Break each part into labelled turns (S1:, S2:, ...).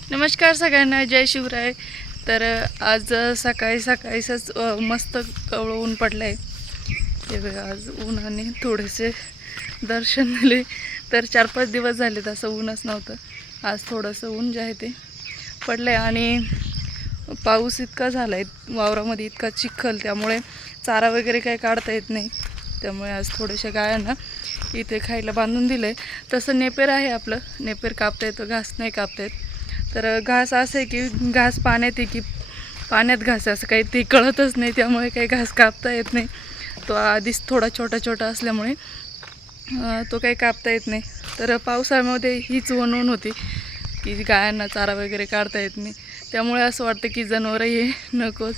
S1: नमस्कार सगळ्यांना जय शिवराय. तर आज सकाळी सकाळीच मस्त कवळं ऊन पडलं आहे ते बघा आज उन्हाने थोडेसे दर्शन दिले तर चार पाच दिवस झाले असं ऊनच नव्हतं. आज थोडंसं ऊन जे आहे ते पडलं आहे आणि पाऊस इतका झाला आहे वावरामध्ये इतका चिखल त्यामुळे चारा वगैरे काही काढता येत नाही. त्यामुळे आज थोड्याशा गायांना इथे खायला बांधून दिलं आहे तसं नेपेर आहे आपलं. नेपेर कापता येतं घास नाही कापता येत. तर घास असं आहे की घास पाण्यात आहे की पाण्यात घास आहे असं काही ते कळतच नाही त्यामुळे काही घास कापता येत नाही. तो आधीच थोडा छोटा छोटा असल्यामुळे तो काही कापता येत नाही. तर पावसाळ्यामध्ये हीच वणवण होती की गायांना चारा वगैरे काढता येत नाही. त्यामुळे असं वाटतं की जनावरं हे नकोच.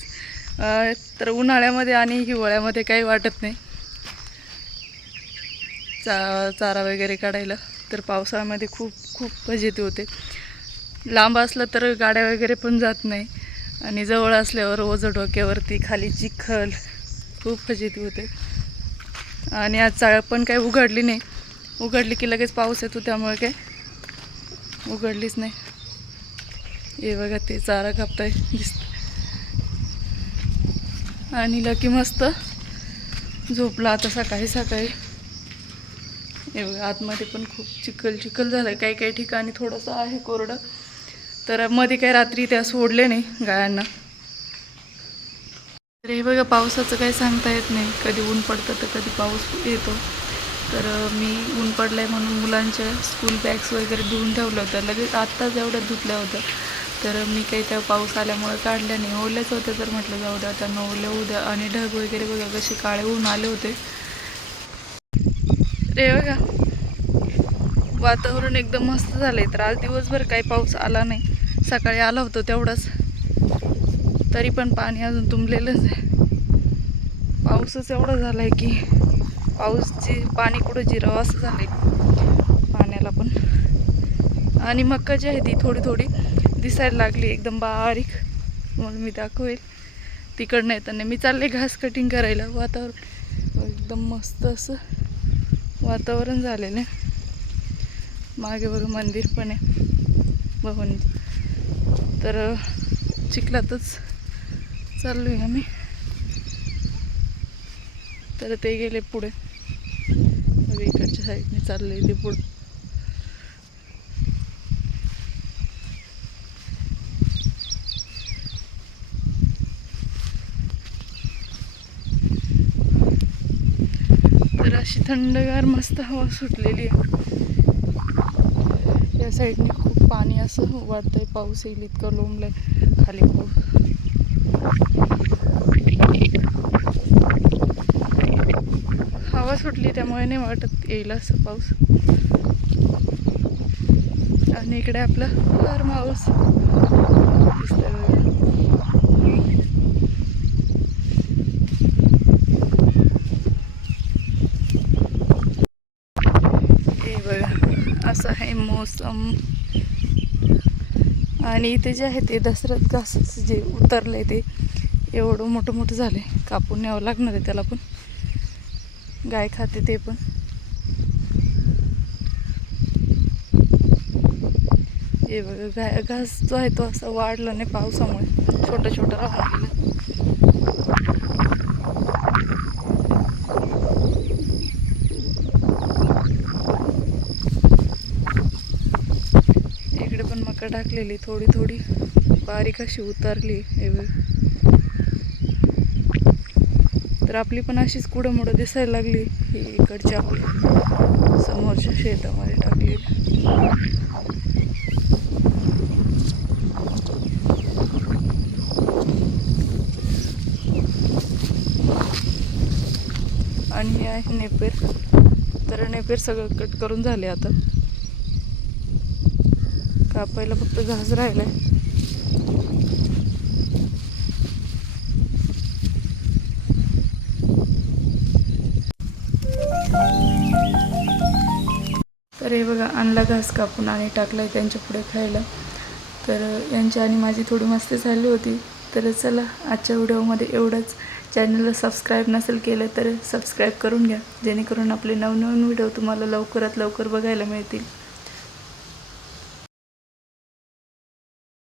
S1: तर उन्हाळ्यामध्ये आणि हिवाळ्यामध्ये काही वाटत नाही. चा चारा वगैरे काढायला. तर पावसाळ्यामध्ये खूप खूप फजिती होते. लांब असलं तर गाड्या वगैरे पण जात नाही. आणि जवळ असल्यावर ओझं डोक्यावरती खाली चिखल खूप फजिती होते. आणि आज चाळ पण काही उघडली नाही. उघडली की लगेच पाऊस येतो त्यामुळे काय उघडलीच नाही. हे बघा ते चारा कापताय दिसत आणि लकी मस्त झोपला आता सकाळी सकाळी. हे बघा आतमध्ये पण खूप चिखल चिखल झालं आहे काही काही ठिकाणी थोडंसं आहे कोरडं. तर मध्ये काही रात्री त्या सोडले नाही गायांना. तर हे बघा पावसाचं काही सांगता येत नाही. कधी ऊन पडतं तर कधी पाऊस येतो. तर मी ऊन पडलं आहे म्हणून मुलांच्या स्कूल बॅग्स वगैरे धुवून ठेवलं होत्या लगेच आत्ताच एवढ्या धुतल्या होत्या. तर मी काही त्या पाऊस आल्यामुळे काढल्या नाही. ओल्याच होत्या तर म्हटलं जाऊ द्या त्यांना ओल्या उद्या आणि ढग वगैरे बघा कसे काळे ऊन आले होते. रे बघा वातावरण एकदम मस्त झालं आहे तर आज दिवसभर काही पाऊस आला नाही. सकाळी आलं होतं तेवढंच. तरी पण पाणी अजून तुंबलेलंच आहे. पाऊसच एवढा आहे की पाऊसची पाणी कुठं जिरावं असं आहे पाण्याला पण. आणि मक्का जी आहे ती थोडी थोडी. दिसायला लागली एकदम बारीक. मग मी दाखवेल. तिकडनं येताना मी चालले घास कटिंग करायला. वातावरण एकदम मस्त असं. वातावरण झालेलं आहे. मागे बघा मंदिर पण आहे. भवन तर चिखलातच चाललो आहे आम्ही. तर ते गेले पुढे. मग इकडच्या साईडने चालले ते पुढे. तर अशी थंडगार मस्त हवा सुटलेली आहे. या साईडने पाणी असं वाटतंय पाऊस येईल इतकं लोंबलंय. खाली खूप हवा सुटली त्यामुळे नाही वाटत येईल असं पाऊस. आणि इकडे आपलं फार्म हाऊस. हे बघा असं आहे मोसम. आणि इथे जे आहे ते दसरथ घास जे उतरलं आहे ते एवढं मोठं मोठं झालं आहे कापून न्यावं लागणार आहे त्याला पण. गाय खाते ते पण. हे बघा गाय घास जो आहे तो असा वाढला नाही पावसामुळे. छोटं छोटं राहून इकडे टाकलेली थोडी थोडी बारीक अशी उतरली तर आपली पण अशीच कुडं मुडं दिसायला लागली ही इकडची आपली. समोरच्या शेतामध्ये टाकलेली. आणि हे आहे नेपेर. तर नेपेर सगळं कट करून झाले आता. कापायला फक्त घास राहिलाय. तर हे बघा आणला घास कापून आणि टाकलाय त्यांच्या पुढे खायला. तर यांची आणि माझी थोडी मस्ती झाली होती. तर चला आजच्या व्हिडिओमध्ये एवढंच. चॅनलला सबस्क्राईब नसेल केलं तर सबस्क्राईब करून घ्या. जेणेकरून आपले नवनवीन व्हिडिओ तुम्हाला लवकरात लवकर बघायला मिळतील.